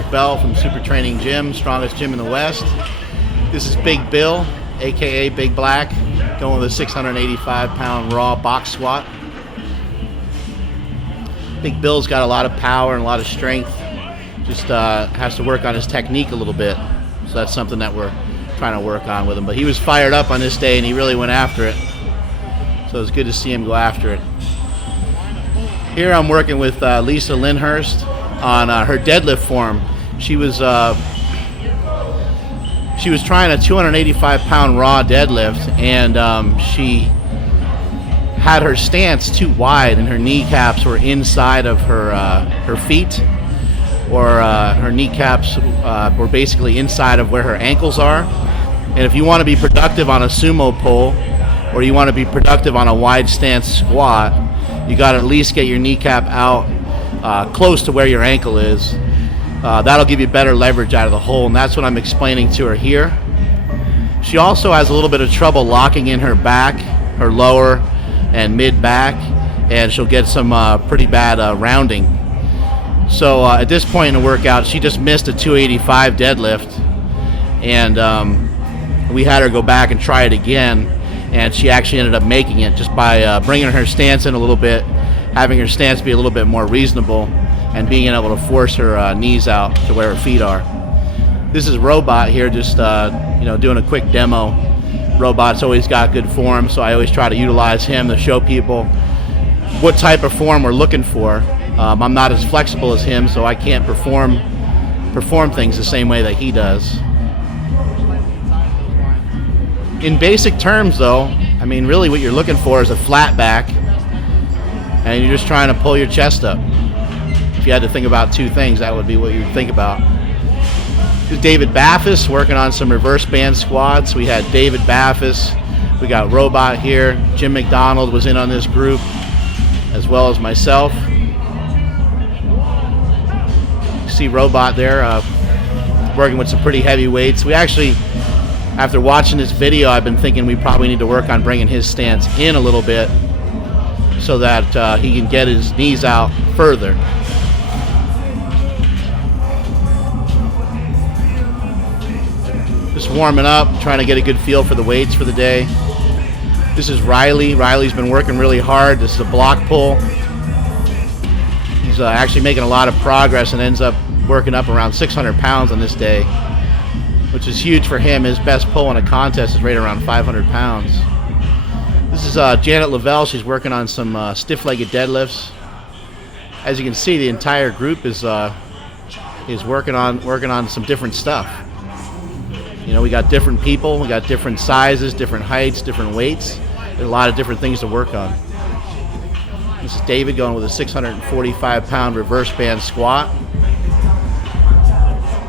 dark belt from Super Training Gym, strongest gym in the West. This is Big Bill, aka Big Black, going with a 685-pound raw box squat. Big Bill's got a lot of power and a lot of strength. Just has to work on his technique a little bit. So that's something that we're trying to work on with him. But he was fired up on this day and he really went after it. So it's good to see him go after it. Here I'm working with Lisa Lyndhurst on her deadlift form. She was trying a 285-pound raw deadlift, and she had her stance too wide, and her kneecaps were inside of her feet, or her kneecaps were basically inside of where her ankles are. And if you want to be productive on a sumo pull, or you want to be productive on a wide stance squat, you got to at least get your kneecap out close to where your ankle is. That'll give you better leverage out of the hole, and that's what I'm explaining to her here. She also has a little bit of trouble locking in her back, her lower and mid back, and she'll get some pretty bad rounding. So at this point in the workout, she just missed a 285 deadlift, and we had her go back and try it again, and she actually ended up making it just by bringing her stance in a little bit, having her stance be a little bit more reasonable, and being able to force her knees out to where her feet are. This is Robot here, just doing a quick demo. Robot's always got good form, so I always try to utilize him to show people what type of form we're looking for. I'm not as flexible as him, so I can't perform things the same way that he does. In basic terms, though, I mean, really what you're looking for is a flat back, and you're just trying to pull your chest up. If you had to think about two things, that would be what you would think about. This is David Baffis working on some reverse band squats. We had David Baffis, we got Robot here, Jim McDonald was in on this group, as well as myself. You see Robot there working with some pretty heavy weights. We actually, after watching this video, I've been thinking we probably need to work on bringing his stance in a little bit so that he can get his knees out further. Just warming up, trying to get a good feel for the weights for the day. This is Riley. Riley's been working really hard. This is a block pull. He's actually making a lot of progress and ends up working up around 600 pounds on this day, which is huge for him. His best pull in a contest is right around 500 pounds. This is Janet Lavelle. She's working on some stiff-legged deadlifts. As you can see, the entire group is working on some different stuff. You know, we got different people, we got different sizes, different heights, different weights. There's a lot of different things to work on. This is David going with a 645-pound reverse band squat.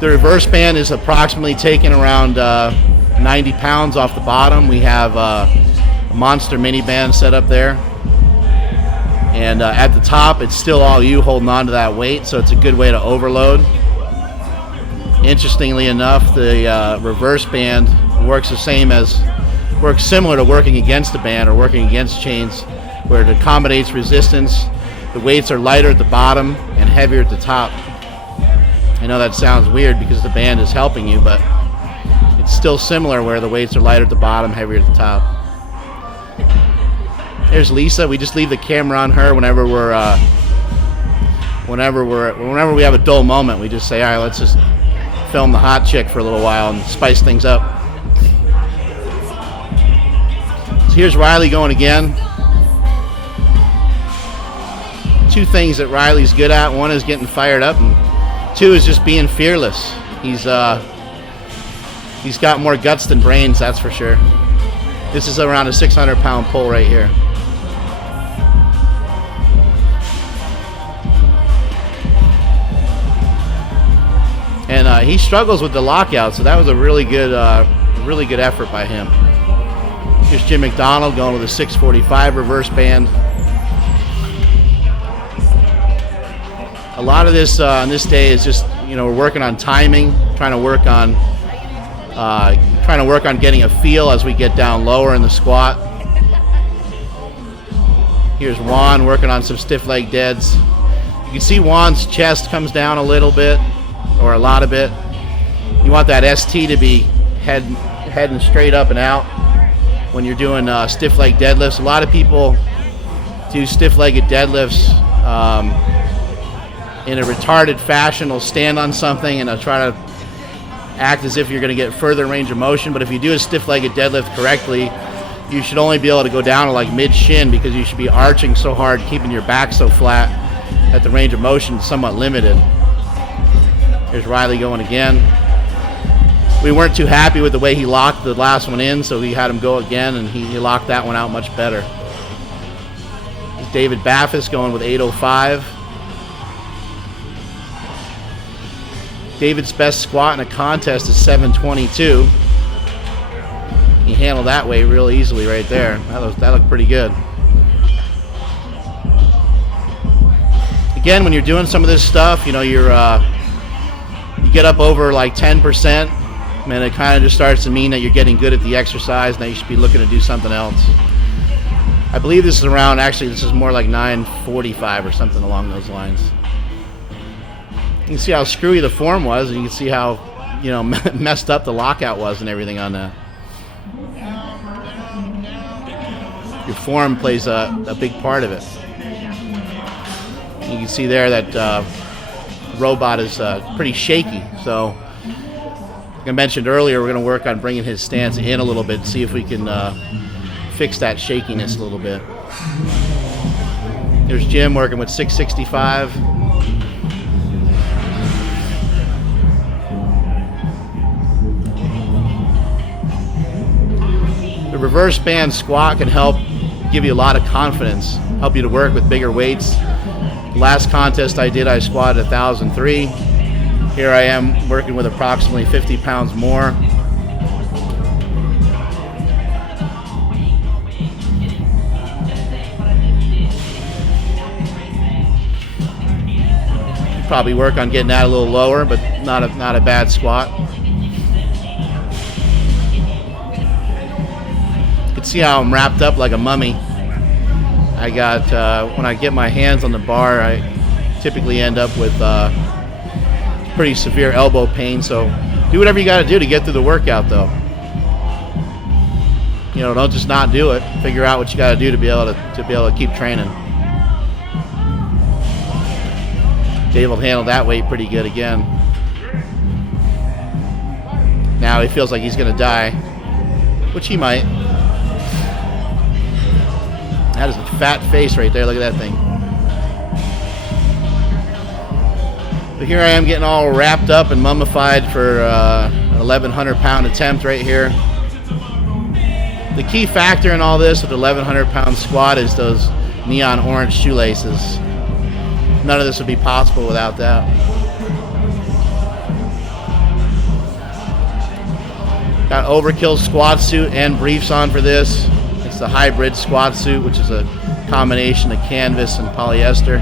The reverse band is approximately taking around 90 pounds off the bottom. We have a monster mini band set up there. And at the top, it's still all you holding on to that weight, so it's a good way to overload. Interestingly enough, the reverse band works similar to working against a band or working against chains, where it accommodates resistance. The weights are lighter at the bottom and heavier at the top. I know that sounds weird because the band is helping you, but it's still similar where the weights are lighter at the bottom, heavier at the top. There's Lisa. We just leave the camera on her whenever we have a dull moment. We just say, all right, let's just film the hot chick for a little while and spice things up. So here's Riley going again. Two things that Riley's good at. One is getting fired up, and two is just being fearless. He's got more guts than brains, that's for sure. This is around a 600-pound pull right here. And he struggles with the lockout, so that was a really good effort by him. Here's Jim McDonald going with a 645 reverse band. A lot of this on this day is just, we're working on timing, trying to work on getting a feel as we get down lower in the squat. Here's Juan working on some stiff leg deads. You can see Juan's chest comes down a little bit. or a lot of it. You want that ST to be heading straight up and out when you're doing stiff leg deadlifts. A lot of people do stiff-legged deadlifts in a retarded fashion. They'll stand on something and they'll try to act as if you're going to get further range of motion. But if you do a stiff-legged deadlift correctly, you should only be able to go down to like mid-shin, because you should be arching so hard, keeping your back so flat that the range of motion is somewhat limited. Here's Riley going again. We weren't too happy with the way he locked the last one in, so we had him go again, and he locked that one out much better. Here's David Baffis going with 805. David's best squat in a contest is 722. He handled that weight real easily right there. That looked pretty good. Again, when you're doing some of this stuff, you know, you get up over like 10%, and it kind of just starts to mean that you're getting good at the exercise, and that you should be looking to do something else. I believe this is around, actually this is more like 945 or something along those lines. You can see how screwy the form was, and you can see how, you know, messed up the lockout was and everything on that. Your form plays a big part of it. You can see there that robot is pretty shaky. So, like I mentioned earlier, we're going to work on bringing his stance in a little bit, see if we can fix that shakiness a little bit. There's Jim working with 665. The reverse band squat can help give you a lot of confidence, help you to work with bigger weights. Last contest I did, I squatted 1,003. Here I am working with approximately 50 pounds more. Probably work on getting that a little lower, but not a bad squat. You can see how I'm wrapped up like a mummy. I got when I get my hands on the bar, I typically end up with pretty severe elbow pain. So do whatever you got to do to get through the workout, though. You know, don't just not do it. Figure out what you got to do to be able to keep training. Dave will handle that weight pretty good again. Now he feels like he's going to die, which he might. That is a fat face right there. Look at that thing. But here I am getting all wrapped up and mummified for an 1,100 pound attempt right here. The key factor in all this with the 1,100 pound squat is those neon orange shoelaces. None of this would be possible without that. Got overkill squat suit and briefs on for this. It's the hybrid squat suit, which is a combination of canvas and polyester.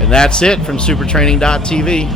And that's it from supertraining.tv.